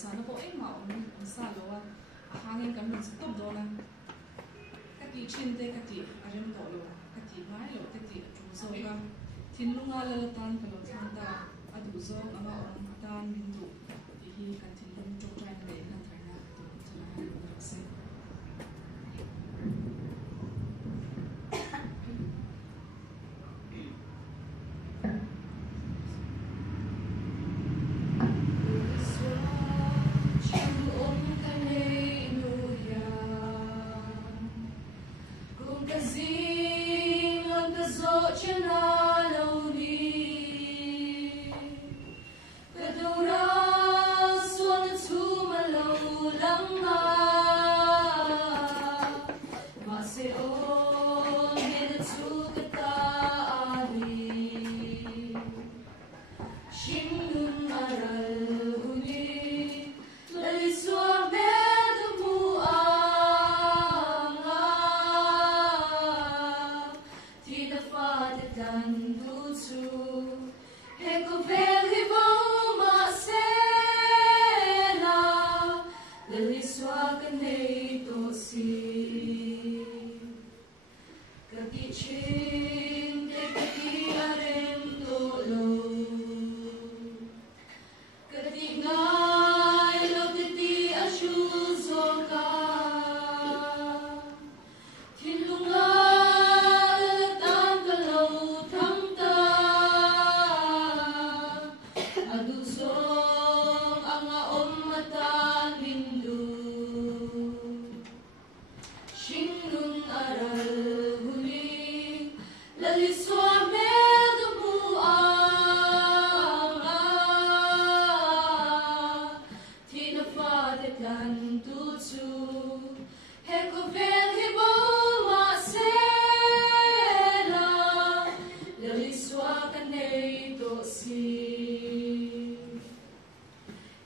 chana po ai ma om sa lo a hangin kan mun stop do na ka ti chin te ka ti arem do lo ka ti mai lo te ti tu so ga tin lunga la tan ka lo tan ta adu zo ama om tan min du ti hi kan tin lung chok trai na le na thai na tu chana ha lo se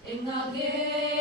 Engage